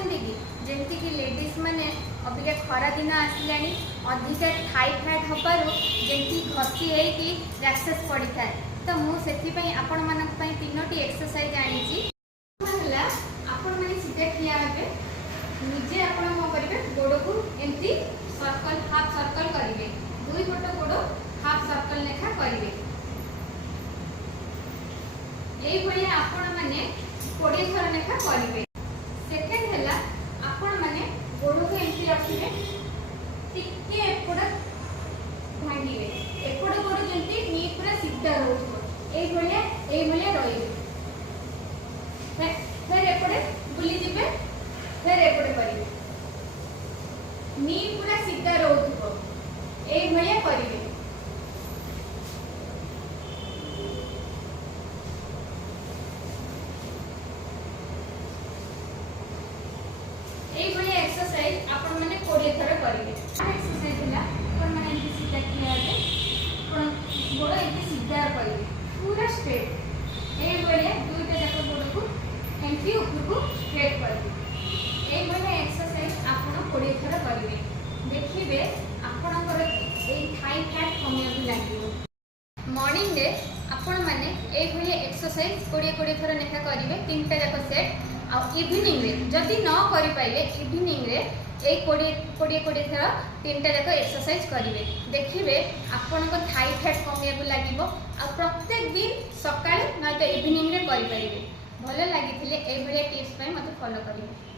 चाहते कि जमती कि लेडीज मैंने अबिका खरा दिन आसला अधिका थाई फैट हबार जमी घसी होगी रैसेस पड़ी था। तो मुझे आपण मान तीनोटी एक्सरसाइज आनी आपण मैंने सीधा ठिया हे निजे आप गोड़ को एमती सर्कल हाफ सर्कल करेंगे दुई पट गोड़ हाफ सर्कल लेखा करेंगे ये आपण मैंने 20 थर लेखा करेंगे। सेकेंड है आपण मैंने गोड़ को एमती रखिए टिके एपट भांगे एपट गोड़ जमी नी पूरा सीधा रोया रही फिर एपटे बुली जीवे फिर एपटे करेंगे नी पूरा सीधा रोथुबो ए भलिया करिवे। ए भलिया एक्सरसाइज आपण माने 20 थर करिवे। एक्सरसाइज हला आपण माने एमती सीधा किया है आपण गोड़ एमती सीधा करिवे पूरा स्ट्रेट ए भलिया दुईटा जाक गोड़ को एमती ऊपर को स्ट्रेट करिवे। ए भलिया एक्सरसाइज आपण 20 थर करिवे देखिए आपणकर थाई फैट कमिया भी लगे। मॉर्निंग रे आपण माने ए भलिया एक्सरसाइज 20 थर लेखा करेंगे 3टा जाक सेट आ इवनिंग रे जदि न करि पाइले इवनिंग रे ए 20 थर 3टा जाक एक्सरसाइज करेंगे देखिए आपणकर थाई फैट कमिया भी लगे आ प्रत्येक दिन सकाळे ना तो इवनिंग रे करि परिबे। भल लगी ए भलिया टिप्स पे मते फॉलो करिवे।